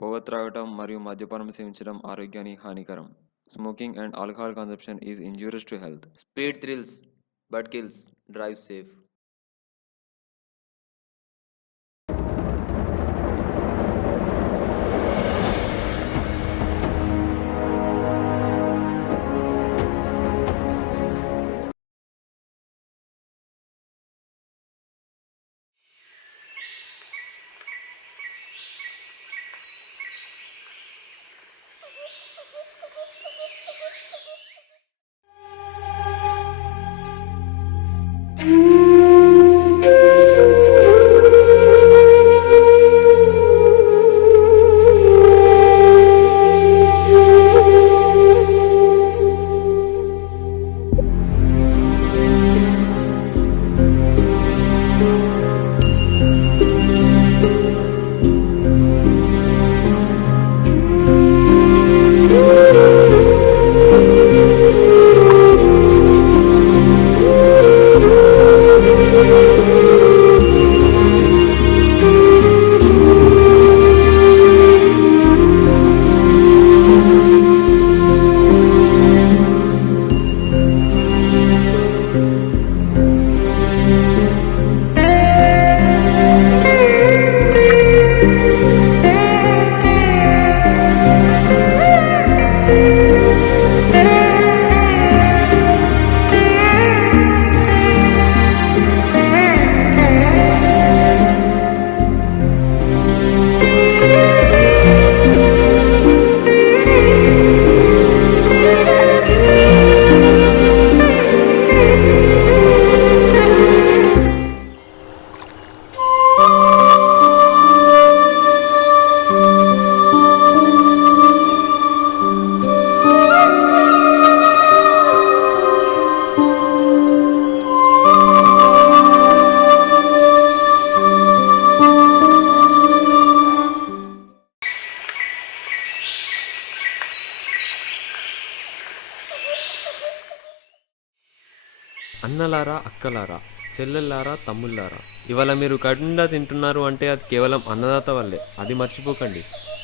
పొగ త్రాగటం మరియు మద్యపానం సేవించడం ఆరోగ్యానికి హానికరం. Smoking and alcohol consumption is injurious to health. Speed thrills but kills. Drive safe. అన్నలారా, అక్కలారా, చెల్లెల్లారా, తమ్ముళ్ళారా, ఇవాళ మీరు కడుండా తింటున్నారు అంటే అది కేవలం అన్నదాత వల్లే, అది మర్చిపోకండి.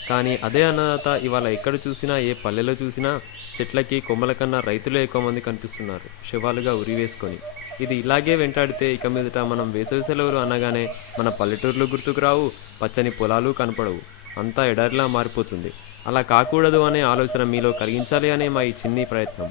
కానీ అదే అన్నదాత ఇవాళ ఎక్కడ చూసినా, ఏ పల్లెలో చూసినా చెట్లకి కొమ్మల కన్నా రైతులే ఎక్కువ మంది కనిపిస్తున్నారు, శవాలుగా ఉరివేసుకొని. ఇది ఇలాగే వెంటాడితే ఇక మీదట మనం వేసవి సెలవులు అనగానే మన పల్లెటూర్లు గుర్తుకు రావు, పచ్చని పొలాలు కనపడవు, అంతా ఎడారిలా మారిపోతుంది. అలా కాకూడదు అనే ఆలోచన మీలో కలిగించాలి అనే మా ఈ చిన్ని ప్రయత్నం.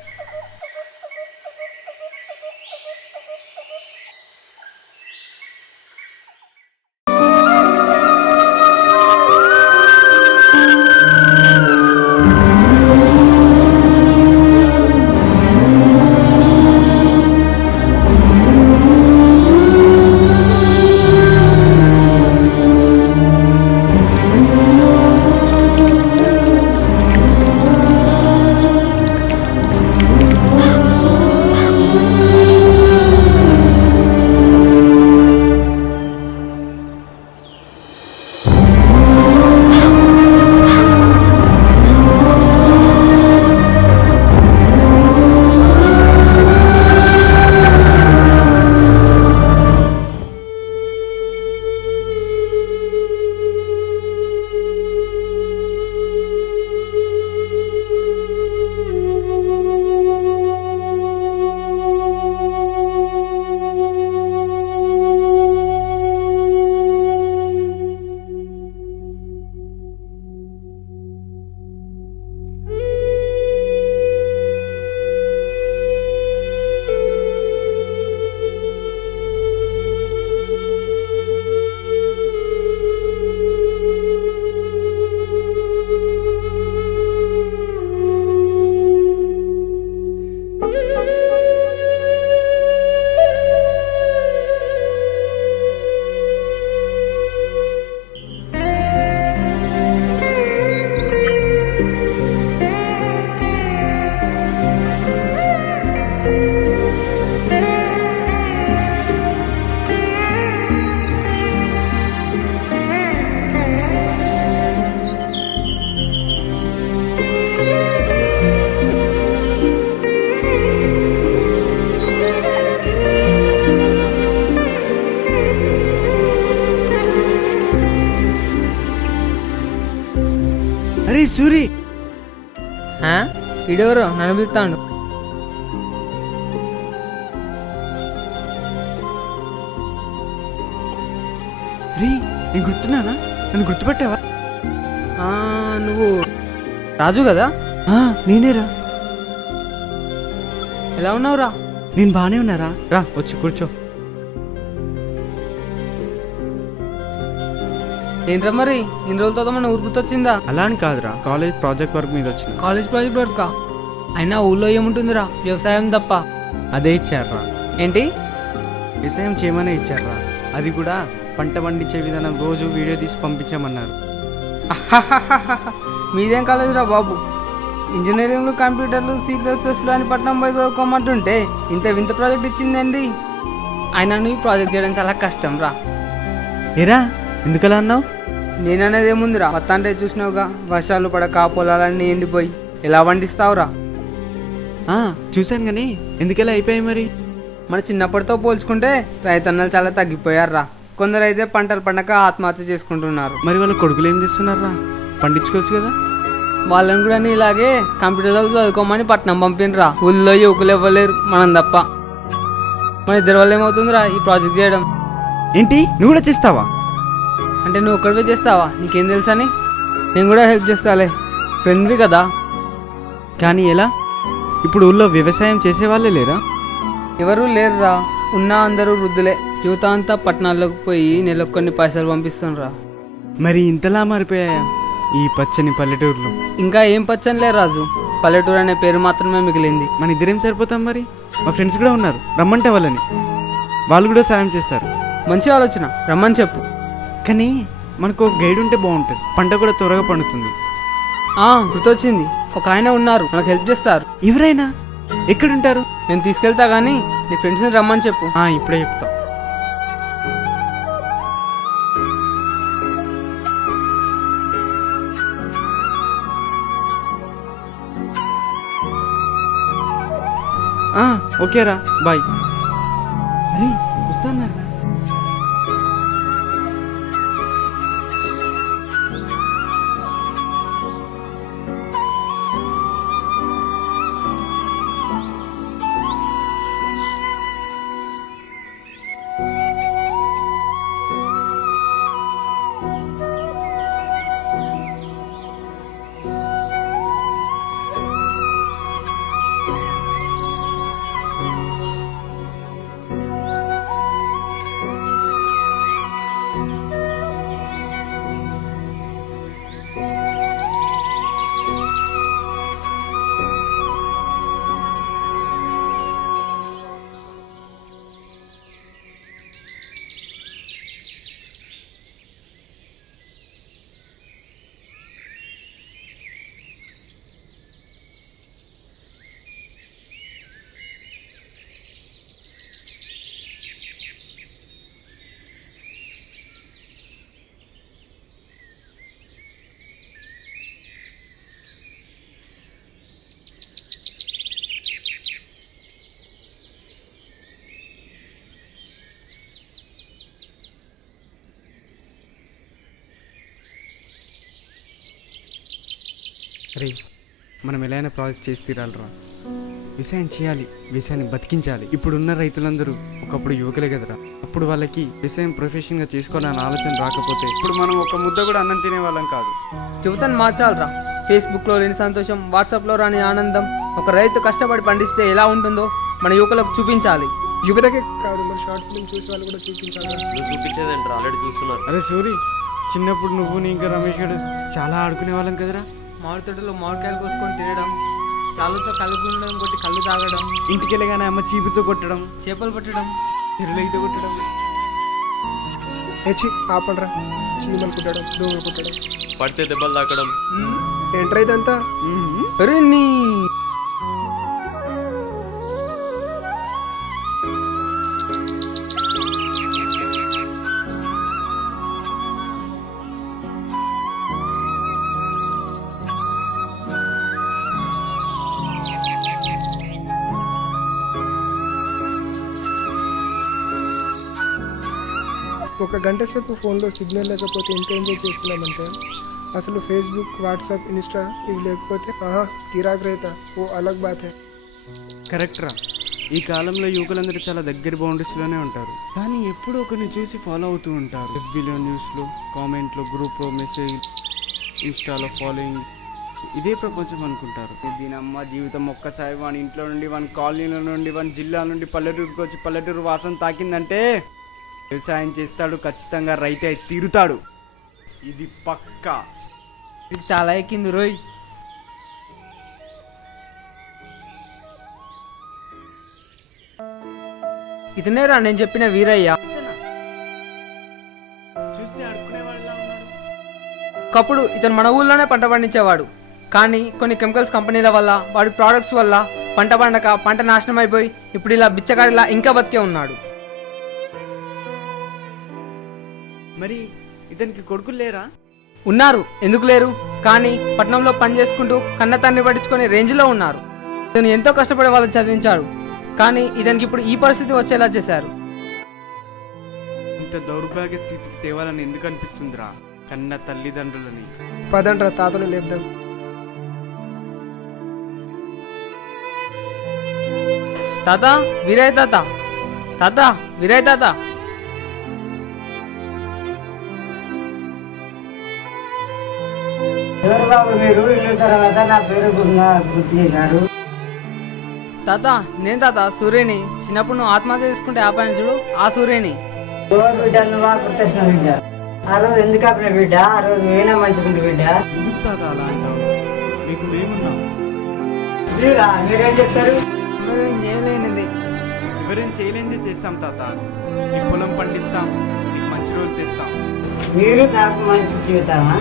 అరే సూరి, ఇడెవరు నన్ను పిలుస్తాడు? రే నేను గుర్తున్నానా? నన్ను గుర్తుపట్టావా? నువ్వు రాజు కదా? నేనేరా. ఎలా ఉన్నావురా? నేను బాగానే ఉన్నారా. రా వచ్చి కూర్చో. ఏంట్రా మరి ఇన్ని రోజుల తర్వాత మన ఊరు గుర్తొచ్చిందా? అలా అని కాదురా, కాలేజ్ ప్రాజెక్ట్ వర్క్ మీద వచ్చిన. College project work? అయినా ఊళ్ళో ఏముంటుందిరా, వ్యవసాయం తప్ప. అదే ఇచ్చారా. ఏంటి? వ్యవసాయం చేయమనే ఇచ్చారా. అది కూడా పంట పండించే విధానం రోజు వీడియో తీసి పంపించామన్నారు. మీదేం కాలేజ్ రా బాబు, ఇంజనీరింగ్లు కంప్యూటర్లు C++ అని పట్నం పోయి చదువుకోమంటుంటే ఇంత వింత ప్రాజెక్ట్ ఇచ్చిందండి. అయినా నువ్వు ప్రాజెక్ట్ చేయడం చాలా కష్టం రా. ఏరా ఎందుకలా అన్నావు? నేననేది ఏముందిరా, మొత్తాంటే చూసినావుగా, వర్షాలు పడక పొలాలన్నీ ఎండిపోయి ఎలా పండిస్తావురా? చూశాను కానీ ఎందుకలా అయిపోయాయి మరి? మన చిన్నప్పటితో పోల్చుకుంటే రైతన్నలు చాలా తగ్గిపోయారురా. కొందరు అయితే పంటలు పండక ఆత్మహత్య చేసుకుంటున్నారు. మరి వాళ్ళ కొడుకులు ఏం చేస్తున్నారా? పండించుకోవచ్చు కదా. వాళ్ళని కూడా ఇలాగే కంప్యూటర్ చదువుకోమని పట్నం పంపినరా. ఊళ్ళో యువకులు ఇవ్వలేరు మనం తప్ప. మన ఇద్దరి వల్ల ఏమవుతుందిరా ఈ ప్రాజెక్ట్ చేయడం? ఏంటి నువ్వు కూడా చేస్తావా? అంటే నువ్వు ఒక్కడివే చేస్తావా? నీకేం తెలుసని? నేను కూడా హెల్ప్ చేస్తాలే, ఫ్రెండ్వి కదా. కానీ ఎలా? ఇప్పుడు ఊళ్ళో వ్యవసాయం చేసేవాళ్ళే లేరా? ఎవరు లేరురా, ఉన్నా అందరూ వృద్ధులే. యువత అంతా పట్టణాల్లోకి పోయి నెలకు కొన్ని పైసలు పంపిస్తుండ్రా. మరి ఇంతలా మారిపోయాయా ఈ పచ్చని పల్లెటూరులో? ఇంకా ఏం పచ్చనిలే రాజు, పల్లెటూరు అనే పేరు మాత్రమే మిగిలింది. మన ఇద్దరేం సరిపోతాం మరి? మా ఫ్రెండ్స్ కూడా ఉన్నారు, రమ్మంటే వాళ్ళని, వాళ్ళు కూడా సాయం చేస్తారు. మంచి ఆలోచన, రమ్మని చెప్పు. కానీ మనకు ఒక గైడ్ ఉంటే బాగుంటుంది, పంట కూడా త్వరగా పండుతుంది. గుర్తొచ్చింది, ఒక ఆయన ఉన్నారు, మనకు హెల్ప్ చేస్తారు. ఎవరైనా? ఎక్కడుంటారు? నేను తీసుకెళ్తా కానీ నీ ఫ్రెండ్స్ని రమ్మని చెప్పు. ఇప్పుడే చెప్తా. ఓకేరా, బాయ్. అరే వస్తాన్నారా? రే మనం ఎలా అయినా ప్రాజెక్ట్ చేసి తీరాలరా. వ్యవసాయం చేయాలి, వ్యవసాయాన్ని బతికించాలి. ఇప్పుడున్న రైతులందరూ ఒకప్పుడు యువకులే కదరా. అప్పుడు వాళ్ళకి వ్యవసాయం ప్రొఫెషన్గా చేసుకోవాలన్న ఆలోచన రాకపోతే ఇప్పుడు మనం ఒక ముద్ద కూడా అన్నం తినేవాళ్ళం కాదు. యువతను మార్చాలరా. ఫేస్బుక్లో లేని సంతోషం, వాట్సాప్లో రాని ఆనందం ఒక రైతు కష్టపడి పండిస్తే ఎలా ఉంటుందో మన యువకులకు చూపించాలి. యువతకే కాదు, మన షార్ట్ ఫిల్మ్ చూసి వాళ్ళు కూడా చూపించాలి. నువ్వు చూపించేదంటారా? ఆల్రెడీ చూస్తున్నారు. అరే సూరి, చిన్నప్పుడు నువ్వు నీ ఇంకా రమేష్ గడు చాలా ఆడుకునే వాళ్ళం కదరా. మామిడి తోటలో మామిడికాయలు కోసుకొని తినడం, కాళ్ళతో కలుగుండడం, కొట్టి కళ్ళు తాగడం, ఇంటికి వెళ్ళగానే అమ్మ చీపుతో కొట్టడం, చేపలు పట్టడం, చెరువులైతే కొట్టడం. ఆపడరా, చీమలు కుట్టడం, దోమలు కుట్టడం, పడితే దెబ్బలు తాకడం. ఏంట్రా ఇదంతా? అరే నీ ఒక గంట సేపు ఫోన్లో సిగ్నల్ లేకపోతే ఎంత ఎంజాయ్ చేసుకున్నామంటే అసలు ఫేస్బుక్ వాట్సాప్ ఇన్స్టా ఇవి లేకపోతే గిరాక్ రైతా ఓ అలగ్ బాత్ హై. కరెక్ట్ రా. ఈ కాలంలో యువకులందరూ చాలా దగ్గర బౌండరీస్లోనే ఉంటారు, కానీ ఎప్పుడో ఒకరిని చూసి ఫాలో అవుతూ ఉంటారు. ఎఫ్బీలో, న్యూస్లో, కామెంట్లో, గ్రూప్లో, మెసేజ్, ఇన్స్టాలో ఫాలోయింగ్, ఇదే ప్రపంచం అనుకుంటారు. దీని అమ్మ జీవితం ఒక్కసారి వాని ఇంట్లో నుండి, వాని కాలనీలో నుండి, వాని జిల్లా నుండి పల్లెటూరుకి వచ్చి పల్లెటూరు వాసన తాకిందంటే వ్యవసాయం చేస్తాడు, ఖచ్చితంగా రైతే అయి తీరుతాడు. ఇది పక్కా. ఇది చాలా ఎక్కింది రోయ్. ఇతనేరా నేను చెప్పిన వీరయ్య. చూస్తే అడుక్కునే వాళ్ళ ఉన్నాడు. ఒకప్పుడు ఇతను మన ఊళ్ళోనే పంట పండించేవాడు, కానీ కొన్ని కెమికల్స్ కంపెనీల వల్ల, వాడి ప్రోడక్ట్స్ వల్ల పంట పండక పంట నాశనం అయిపోయి ఇప్పుడు ఇలా బిచ్చగాడిలా ఇంకా బతికే ఉన్నాడు. మరి ఇతనికి కొడుకులు లేరా? ఉన్నారు, ఎందుకు లేరు? కానీ పట్నంలో పని చేసుకుంటూ కన్న తండ్రి పట్టించుకునే రేంజ్లో ఉన్నారు. ఇతను ఎంతో కష్టపడి వాళ్ళని చదివించాడు, కానీ ఇతనికి ఇప్పుడు ఈ పరిస్థితి వచ్చేలా చేశారు. ఇంత దౌర్భాగ్య స్థితికి తేవాలని ఎందుకు అనిపిస్తుందిరా కన్న తల్లిదండ్రులని? పదండ్రా తాతను లేపుదాం. తాత వీరయ్య, తాత తాత వీరయ్య, తాత. ఎవరు బాబు మీరు? ఇల్లు తర్వాత నా పేరు గుర్తు చేశారు. తాత నేను తాత సూర్యని. చిన్నప్పుడు నువ్వు ఆత్మహత్య చేసుకుంటే ఆపాయని చూడు, ఆ సూర్యని. ఎవరు బిడ్డ? నువ్వా గుర్తొచ్చిన బిడ్డ? ఆ రోజు ఎందుకు ఆపిన బిడ్డ? ఆ రోజు ఏనా మంచుకుంది బిడ్డ? ఎందుకు తాత అలా అంటావు? మీకు మేమున్నాం. మీరా? మీరేం చేస్తారు? ఎవరు ఏం చేయలేనిది. ఎవరేం చేయలేంది చేస్తాం తాత. నీ పొలం పండిస్తాం, నీకు మంచి రోజులు తెస్తాం. మీరు నాకు మంచి జీవితమా?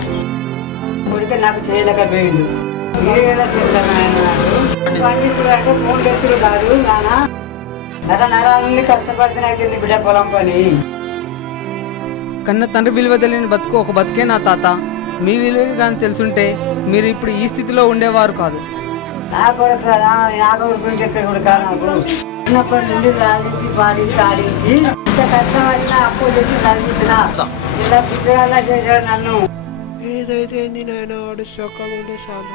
కొడితే నాకు చేయలేకపోయింది. మీరు ఎలా చేస్తారు ఆయన? నాకు పండిస్తులు అంటే 3 ఎత్తులు కాదు నానా. నరాల నుండి కష్టపడితే అయితే బిడ్డ పొలం పని. కన్న తండ్రి విలువ తెలియని బతుకు ఒక బతుకే నా తాత. మీ విలువకి కానీ తెలుసుంటే మీరు ఇప్పుడు ఈ స్థితిలో ఉండేవారు కాదు. నా కొడుకు నా కొడుకు ఎక్కడ కొడుకా? నాకు చిన్నప్పటి నుండి రాణించి పాడించి ఆడించి ఇంత కష్టపడిన అప్పు తెచ్చి చదివించిన ఇలా పిచ్చగా చేశాడు నన్ను. ఏదైతే నేను వాడు సొక్కగా ఉంటే చాలు.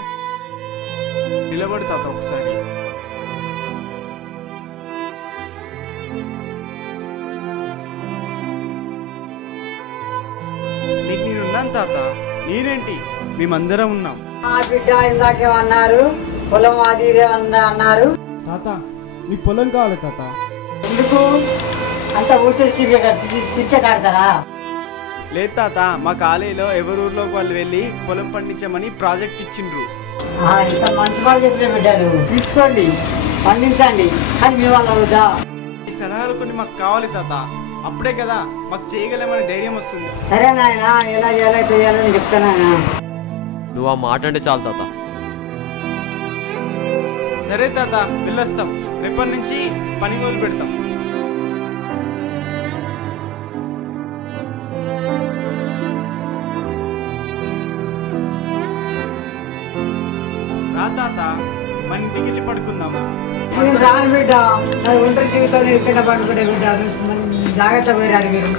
నిలబడు తాత ఒకసారి. నీకు నేనున్నాను తాత. నేనేంటి, మేమందరం ఉన్నాం. మా బిడ్డ ఇందాకేమన్నారు? పొలం అది ఇది అన్నారు. తాత మీ పొలం కావాలి తాత. ఎందుకు అంత ఊసే క్రికెట్ ఆడతారా? లేదు తాత, మా కాలేజీలో ఎవరి ఊర్లోకి వాళ్ళు వెళ్ళి పొలం పండించమని ప్రాజెక్ట్ ఇచ్చిండ్రు. ఇంత మంచి వాళ్ళు చెప్పిన బిడ్డలు తీసుకోండి, పండించండి, కానీ మీ వాళ్ళు అవుదా? ఈ సలహాలు కొన్ని మాకు కావాలి తాత. అప్పుడే కదా మాకు చేయగలమని ధైర్యం వస్తుంది. సరే నాయన, ఎలా చేయాలని చెప్తానా? నువ్వు ఆ మాట అంటే చాలు తాత. సరే తాత, వెళ్ళొస్తాం. రేపటి నుంచి పని మొదలు పెడతాం. రా తాత, మన ఇంటికి వెళ్ళి పడుకుందాం. నేను రాను బిడ్డ, నా ఒంటరి జీవితాన్ని ఎక్కడ పడుకుంటే బిడ్డ, జాగ్రత్త పోయారు మీరు.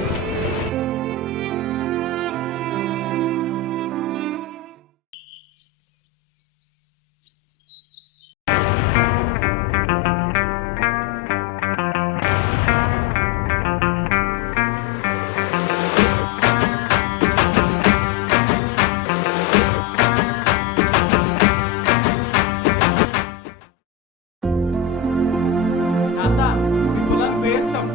తాత, మీ పొలాన్ని వేస్తాం.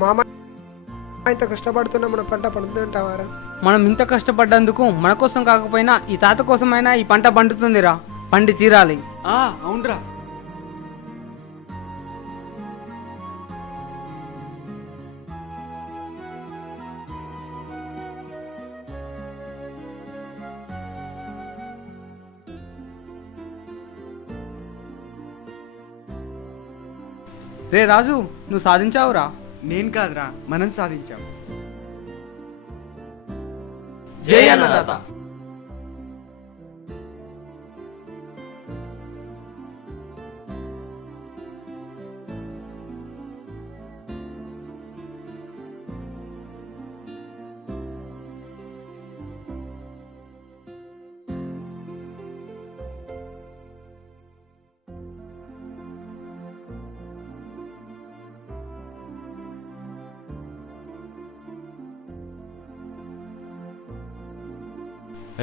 మామ ఇంత కష్టపడుతున్నా మన పంట పండుతుంటావారా? మనం ఇంత కష్టపడ్డందుకు మన కోసం కాకపోయినా ఈ తాత కోసమైనా ఈ పంట పండుతుందిరా, పండి తీరాలి. అవునరా. రే రాజు, నువ్వు సాధించావురా. నేను కాదురా, మనం సాధించాం. జై అన్నదాత.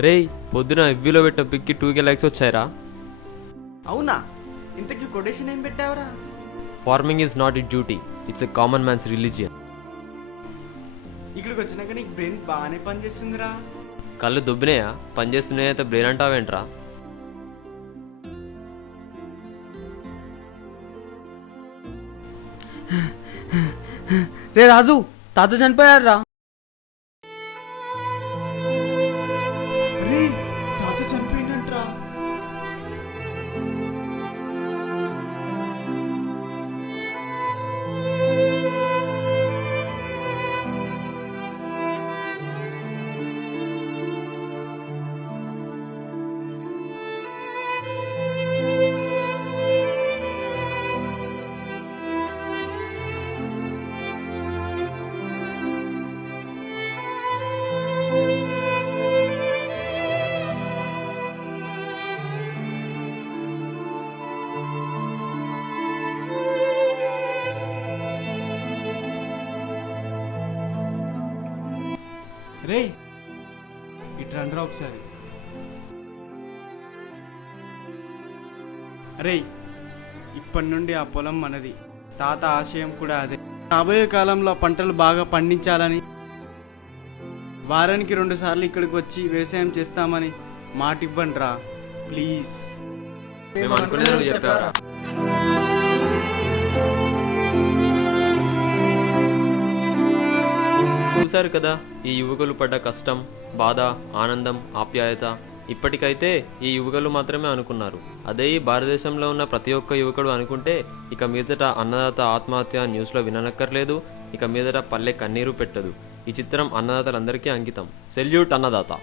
రే, పొద్దున ఎవ్వీలో పెట్టిన పిక్కి 2K లైక్స్ వచ్చాయిరా. అవునా? ఇంతకీ కొటేషన్ ఏం పెట్టావురా? Farming is not it duty, it's a common man's religion. ఇక్కడికి వచ్చినాక నీకు బ్రెయిన్ బాగానే పనిచేస్తుందిరా. కళ్ళు దుబ్బినాయా? పనిచేస్తున్నాయితే బ్రెయిన్ అంటావేంట్రా? రే రాజు, తాత చనిపోయారా. తాత చనిపోయిందంట్రా. రే, ఇటు రండ్రా ఒకసారి. రే, ఇప్పటి నుండి ఆ పొలం మనది. తాత ఆశయం కూడా అదే. రాబోయే కాలంలో పంటలు బాగా పండించాలని, వారానికి 2 సార్లు ఇక్కడికి వచ్చి వ్యవసాయం చేస్తామని మాట ఇవ్వండి రా, ప్లీజ్. మేము అనుకునేది నువ్వు చెప్పావురా. చూశారు కదా ఈ యువకులు పడ్డ కష్టం, బాధ, ఆనందం, ఆప్యాయత. ఇప్పటికైతే ఈ యువకులు మాత్రమే అనుకున్నారు. అదే ఈ భారతదేశంలో ఉన్న ప్రతి ఒక్క యువకుడు అనుకుంటే ఇక మీదట అన్నదాత ఆత్మహత్య న్యూస్లో విననక్కర్లేదు. ఇక మీదట పల్లె కన్నీరు పెట్టదు. ఈ చిత్రం అన్నదాతలందరికీ అంకితం. సెల్యూట్ అన్నదాత.